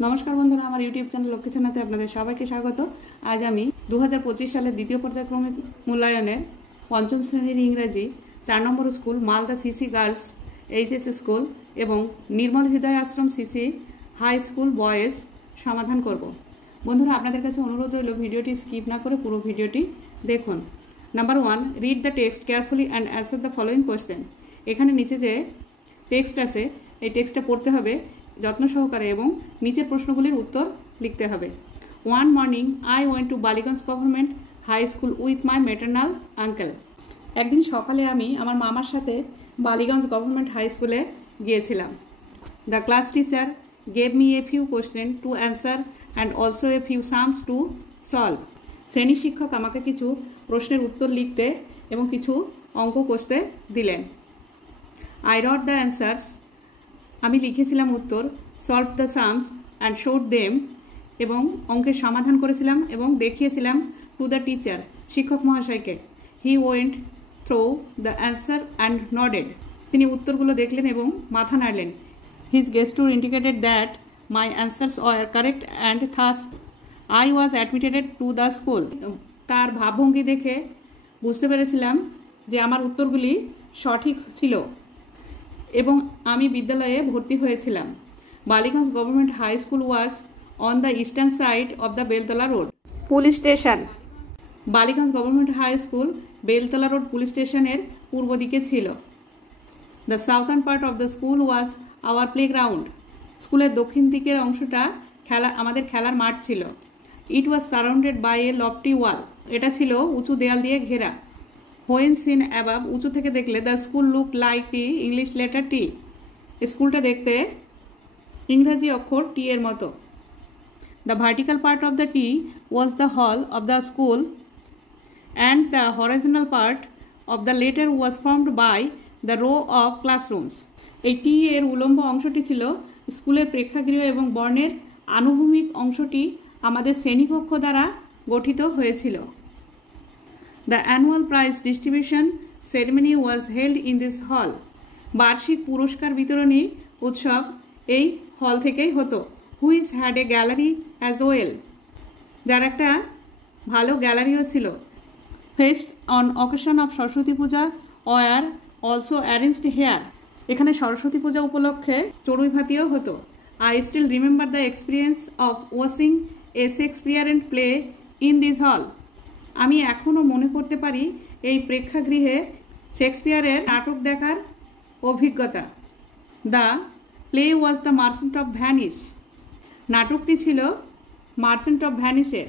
नमस्कार बंधुरा आमार यूट्यूब चैनल लक्ष्मी छानाते आपनादेर सबाइके स्वागत। आज आमी 2025 सालेर द्वितीय पर्यायक्रमिक मूल्यायनेर पंचम श्रेणीर इंग्रेजी 4 number school Malda CC girls HS school एवं निर्मल हृदय आश्रम सीसी हाई स्कूल बয়েজ समाधान करब। बंधुरा आपनादेर काछे अनुरोध रइल भिडियोटी स्किप ना करे पुरो भिडियोटी देखुन। Number 1, read the text carefully and answer the following question. एखाने नीचे जे टेक्सट आछे এই টেক্সটটা পড়তে হবে যত্ন সহকারে এবং নিচের প্রশ্নগুলির উত্তর লিখতে হবে। One morning I went to Ballygunge government high school with my maternal uncle. একদিন সকালে আমি আমার মামার সাথে বালিগঞ্জ গভর্নমেন্ট হাই স্কুলে গিয়েছিলাম। The class teacher gave me a few question to answer and also a few sums to solve. শ্রেণী শিক্ষক আমাকে কিছু প্রশ্নের উত্তর লিখতে এবং কিছু অঙ্ক কষতে দিলেন। আই রট দ্য অ্যান্সার্স, আমি লিখেছিলাম উত্তর, solve the sums and showed them, এবং অঙ্কের সমাধান করেছিলাম এবং দেখিয়েছিলাম টু দ্য টিচার, শিক্ষক মহাশয়কে। He went through the answer and nodded, তিনি উত্তরগুলো দেখলেন এবং মাথা নাড়লেন। His gesture indicated that my answers are correct and thus I was admitted to the school. তার ভাবভঙ্গি দেখে বুঝতে পেরেছিলাম যে আমার উত্তরগুলি সঠিক ছিল এবং আমি বিদ্যালয়ে ভর্তি হয়েছিলাম। Ballygunge government high school was on the eastern side of the Beltala road police station. Ballygunge government high school Beltala road police স্টেশনের পূর্ব দিকে ছিল। The southern part of the school was our playground, স্কুলের দক্ষিণ দিকের অংশটা আমাদের খেলার মাঠ ছিল। It was surrounded by a lofty wall, এটা ছিল উঁচু দেয়াল দিয়ে ঘেরা। হোয়েন সিন অ্যাবাভ, উঁচু থেকে দেখলে, the school look like T English letter T, স্কুলটা দেখতে ইংরাজি অক্ষর টি এর মতো। The vertical part of the T was the hall of the school and the horizontal part of the letter was formed by the row of classrooms. এই T এর উলম্ব অংশটি ছিল স্কুলের প্রেক্ষাগৃহ এবং বর্ণের আনুভূমিক অংশটি আমাদের শ্রেণীকক্ষ দ্বারা গঠিত হয়েছিল। The annual prize distribution ceremony was held in this hall. বার্ষিক পুরস্কার বিতরণী উৎসব এই হল থেকেই হতো। Which had a gallery as well, যার একটা ভালো গ্যালারিও ছিল। Feast on occasion of Saraswati Puja were also arranged here. এখানে সরস্বতী পূজা উপলক্ষে চড়ুই ভাতিও হতো। I still remember the experience of watching a Shakespearean play in this hall. আমি এখনও মনে করতে পারি এই প্রেক্ষাগৃহে শেক্সপিয়ারের নাটক দেখার অভিজ্ঞতা। The play was the merchant of Venice, নাটকটি ছিল মার্চেন্ট অফ ভ্যানিসের।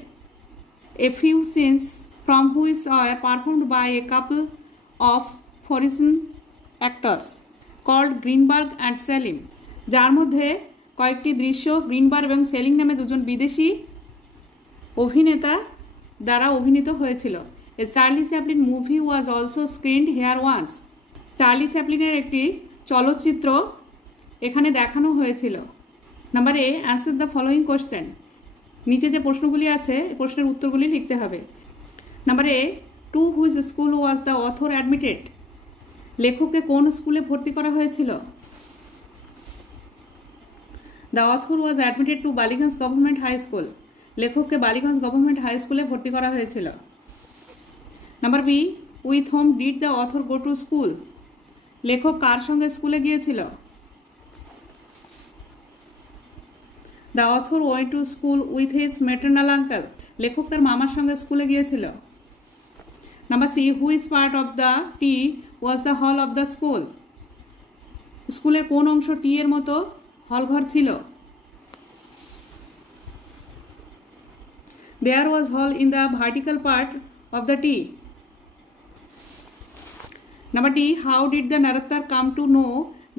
A few scenes from which are performed by a couple of foreign actors called Greenberg and Selim, যার মধ্যে কয়েকটি দৃশ্য গ্রিনবার্গ এবং সেলিং নামে দুজন বিদেশি অভিনেতা দ্বারা অভিনীত হয়েছিল। A Charlie Chaplin movie was also screened here once, Charlie চ্যাপলিনের একটি চলচ্চিত্র এখানে দেখানো হয়েছিল। Number A, answer the following question. নিচে যে প্রশ্নগুলি আছে প্রশ্নের উত্তরগুলি লিখতে হবে। Number A, to which school was the author admitted, লেখককে কোন স্কুলে ভর্তি করা হয়েছিল? The author was admitted to Ballygunge government high school, লেখককে বালিগঞ্জ গভর্নমেন্ট হাই স্কুলে ভর্তি করা হয়েছিল। Number B, with whom did the author go to school, লেখক কার সঙ্গে স্কুলে গিয়েছিল? The author went to school with his maternal uncle, লেখক তার মামার সঙ্গে স্কুলে গিয়েছিল। Number C, which part of the T was the hall of the school, স্কুলের কোন অংশ টি এর মতো হলঘর ছিল? There was hall in the vertical part of the T. Number D, how did the narrator come to know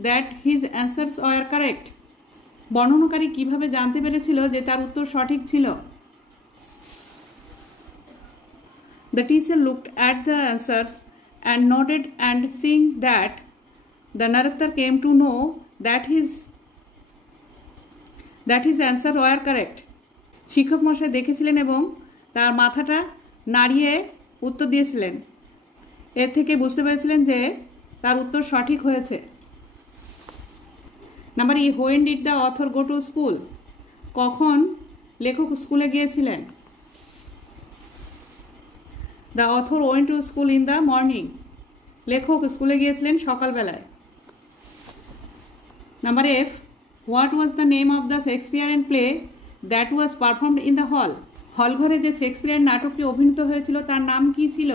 that his answers were correct? বর্ণনাকারী কিভাবে জানতে পেরেছিল যে তার উত্তর সঠিক ছিল? The teacher looked at the answers and nodded, and seeing that the narrator came to know that his answers were correct. শিক্ষক মশাই দেখেছিলেন এবং তার মাথাটা নাড়িয়ে উত্তর দিয়েছিলেন। এর থেকে বুঝতে পেরেছিলেন যে তার উত্তর সঠিক হয়েছে। Number E, when did the author go to school, কখন লেখক স্কুলে গিয়েছিলেন? The author went to school in the morning. লেখক স্কুলে গিয়েছিলেন সকালবেলায়। Number F, what was the name of the Shakespearean play that was performed in the হল। হল ঘরে যে শেক্সপিয়ার নাটকটি অভিনীত হয়েছিল তার নাম কি ছিল?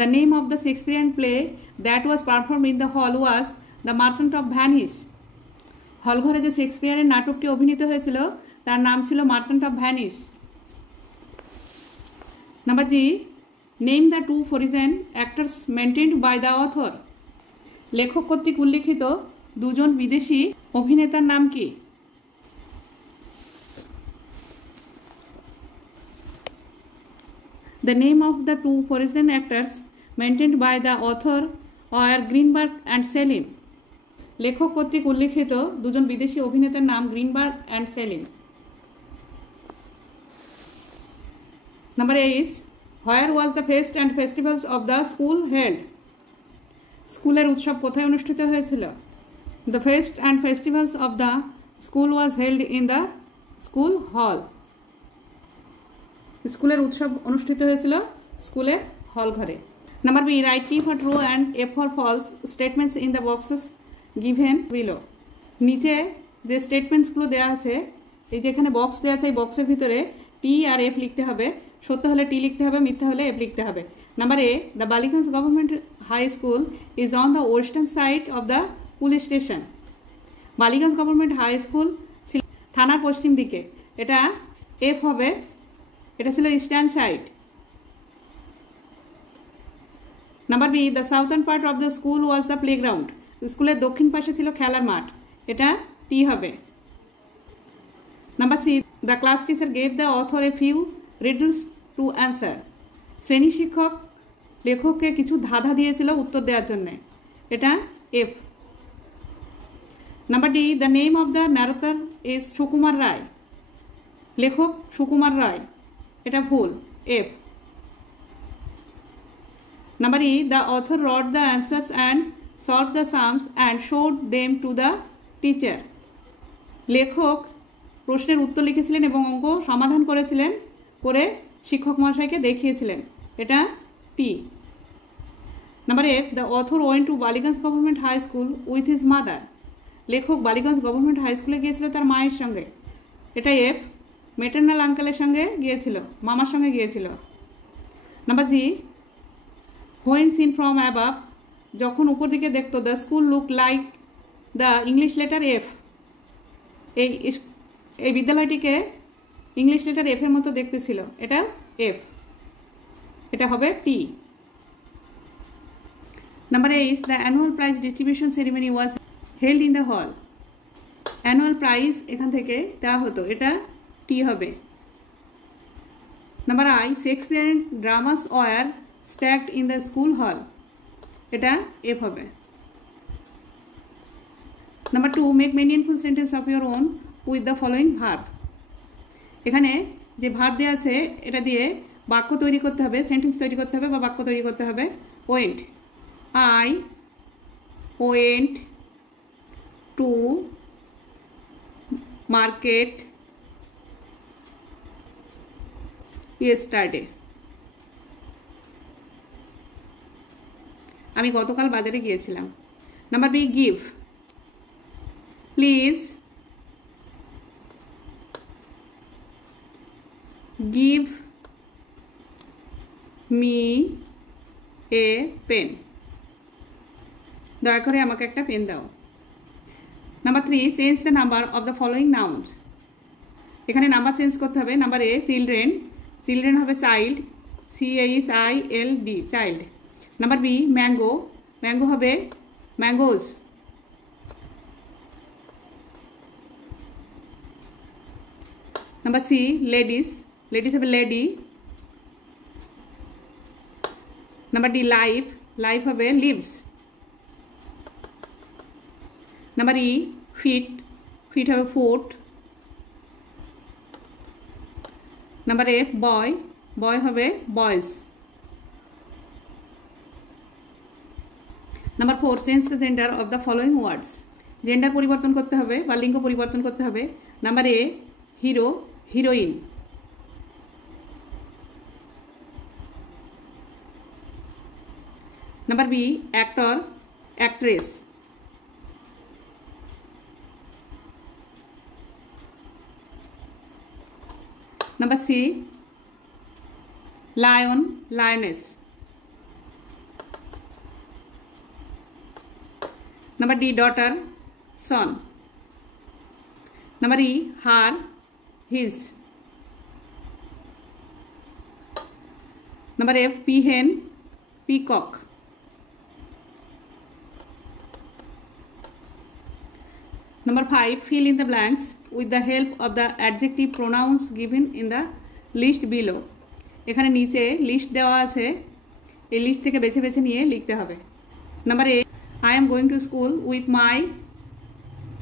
The name of the Shakespearean play that was performed in the hall was The Merchant of Venice. হল ঘরে যে শেক্সপিয়ারের নাটকটি অভিনীত হয়েছিল তার নাম ছিল merchant of Venice. Number G, name the two foreign actors mentioned by the author. লেখক কর্তৃক উল্লিখিত দুজন বিদেশি অভিনেতার নাম কি? The name of the two foreign actors maintained by the author are Greenberg and Selim. লেখক কর্তৃক উল্লিখিত দুজন বিদেশি অভিনেতার নাম Greenberg and Salim. Number 8, where was the feast and festivals of the school held? স্কুলের উৎসব কোথায় অনুষ্ঠিত হয়েছিল? The feast and festivals of the school was held in the school hall. স্কুলের উৎসব অনুষ্ঠিত হয়েছিল স্কুলের হল ঘরে। Number B, write T for true and F for false statements in the boxes given below. নিচে যে স্টেটমেন্টসগুলো দেওয়া আছে, এই যে এখানে বক্স দেওয়া আছে, এই বক্সের ভিতরে টি আর এফ লিখতে হবে। সত্য হলে টি লিখতে হবে, মিথ্যা হলে এফ লিখতে হবে। Number A, the Ballygunge government high school is on the western side of the police station. Ballygunge government high school ছিল থানার পশ্চিম দিকে, এটা এফ হবে, এটা ছিল eastern side. Number B, the southern part of the school was the playground. স্কুলের দক্ষিণ পাশে ছিল খেলার মাঠ, এটা টি হবে। Number C, the class teacher gave the author a few riddles to answer. শ্রেণী শিক্ষক লেখককে কিছু ধাঁধা দিয়েছিল উত্তর দেওয়ার জন্য, এটা F. Number D, the name of the narrator is Sukumar Ray. লেখক সুকুমার রায়, এটা ভুল, F. Number E, the author wrote the answers and solve the sums and showed them to the teacher. লেখক প্রশ্নের উত্তর লিখেছিলেন এবং অঙ্ক সমাধান করেছিলেন, করে শিক্ষক মহাশয়কে দেখিয়েছিলেন, এটা T. Number F, the author went to Ballygunge government high school with his mother. লেখক বালিগঞ্জ গভর্নমেন্ট হাই স্কুলে গিয়েছিল তার মায়ের সঙ্গে, এটা এফ। মেটার্নাল আঙ্কেলের সঙ্গে গিয়েছিল, মামার সঙ্গে গিয়েছিল। Number G, when seen from above, যখন উপর দিকে দেখতো, the school look like the English letter F. এই বিদ্যালয়টিকে ইংলিশ লেটার এফ এর মতো দেখতে ছিল, এটা এফ, এটা হবে T. Number 8, the annual prize distribution ceremony was held in the hall. Annual prize এখান থেকে দেওয়া হতো, এটা টি হবে। Number I, Shakespearean dramas were staged in the school hall, এটা এফ হবে। Number 2, make meaningful sentence of your own with the following verb. এখানে যে ভার্ব দেওয়া আছে এটা দিয়ে বাক্য তৈরি করতে হবে, সেন্টেন্স তৈরি করতে হবে বা বাক্য তৈরি করতে হবে। Went, I went to market yesterday. আমি গতকাল বাজারে গিয়েছিলাম। Number B, give, please give me a pen. দয়া করে আমাকে একটা পেন দাও। Number 3, change the number of the following nouns. এখানে নাম্বার চেঞ্জ করতে হবে। নাম্বার এ, চিলড্রেন, চিলড্রেন হবে child, CHILD, child. Number B, mango, mango হবে mangoes. Number C, ladies, ladies হবে lady. Number D, life, life হবে lives. Number ই, fit, feet হবে foot. Number F, boy, boy হবে boys. Number 4, change the gender of the following words. Gender পরিবর্তন করতে হবে বা লিঙ্গ পরিবর্তন করতে হবে। Number A hero heroine, number B actor actress, number C lion lioness, number D daughter son, number E her his, number F peahen peacock, number 5 fill in the blanks with the help of the adjective pronouns given in the list below। এখানে নিচে লিস্ট দেওয়া আছে, এই লিস্ট থেকে বেছে বেছে নিয়ে লিখতে হবে। Number A I am going to school with my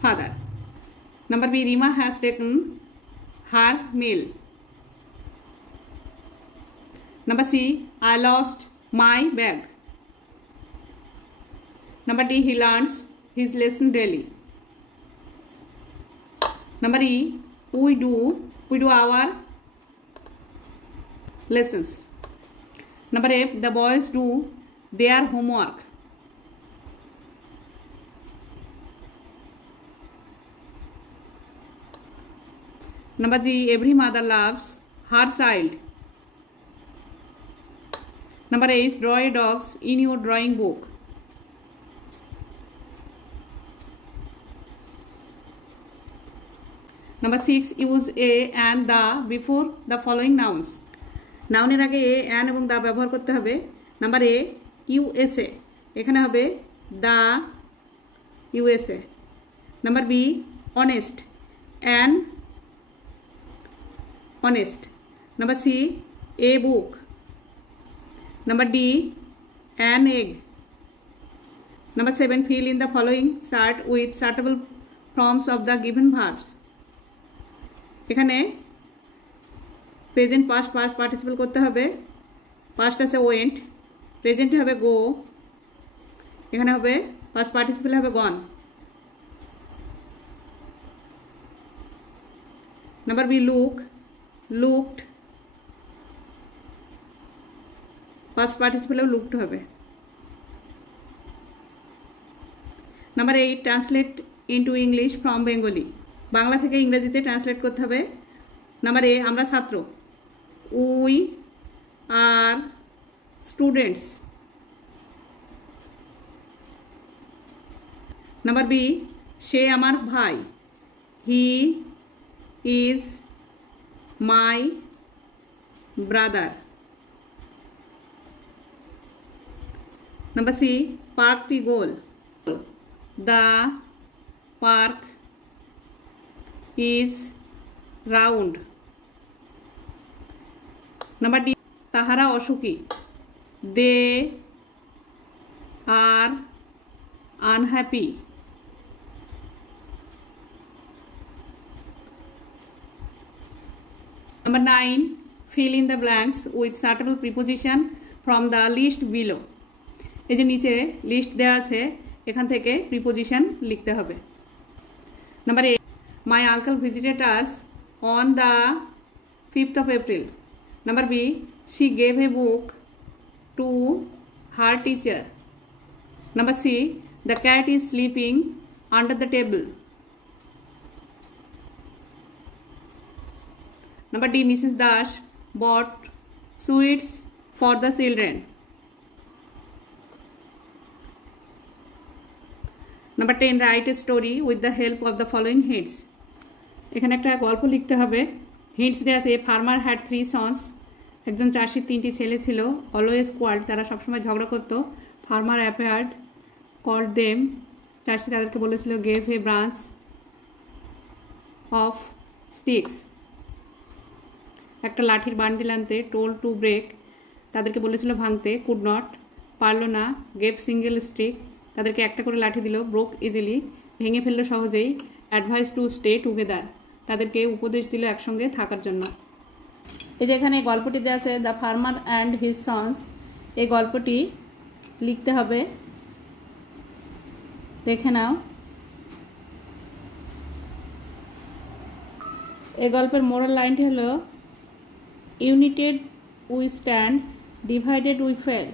father, number B Rima has taken her meal, number C I lost my bag, number D he learns his lesson daily, number E we do our lessons, number F the boys do their homework, number G every mother loves her child, number H draw a dogs in your drawing book, number 6 use a and the before the following nouns। নাউনের আগে a an এবং দা ব্যবহার করতে হবে। Number এ USA, এখানে হবে the USA, number B honest an honest, number C a book, number D an egg, number 7 fill in the following chart with suitable forms of the given verbs। এখানে present past past participle করতে হবে। পাস্ট আছে ওয়েন্ট, প্রেজেন্টে হবে গো, এখানে হবে past participle হবে gone. Number B look looked, past participle looked হবে। Number 8 translate into English from Bengali, বাংলা থেকে ইংরেজিতে ট্রান্সলেট করতে হবে। নাম্বার এ আমরা ছাত্র, we are students, number B সে আমার ভাই, he is my brother, number C park to goal, the park is round, number D তাহারা অসুখী, they are unhappy, number 9 fill in the blanks with suitable preposition from the list below। এই যে নিচে লিস্ট দেওয়া আছে, এখান থেকে প্রিপোজিশন লিখতে হবে। Number 8 my uncle visited us on the 5th of April, number B she gave a book to her teacher, number C the cat is sleeping under the table, number D Mrs. Dash bought sweets for the children, number 10 write a story with the help of the following hints। এখানে একটা গল্প লিখতে হবে। হিন্টস দেওয়া আছে farmer had 3 সন্স, একজন চাষির 3টি ছেলে ছিল, অলওয়েজ কোয়ার্ড তারা সবসময় ঝগড়া করতো, ফার্মার অ্যাপেয়ার্ড কল্ড দেম চাষি তাদেরকে বলেছিল, gave a branch of sticks একটা লাঠির বান্ডিল আনতে, টোল টু ব্রেক তাদেরকে বলেছিল ভাঙতে, কুড নট পারলো না, গেভ সিঙ্গেল স্টিক তাদেরকে একটা করে লাঠি দিল, ব্রোক ইজিলি ভেঙে ফেললো সহজেই, অ্যাডভাইস টু স্টে টুগেদার তাদেরকে উপদেশ দিল একসঙ্গে থাকার জন্য। এই যে এখানে গল্পটি দেওয়া আছে the farmer and his sons, এই গল্পটি লিখতে হবে, দেখে নাও। এই গল্পের মোরাল লাইনটি হলো United we stand, divided we fail.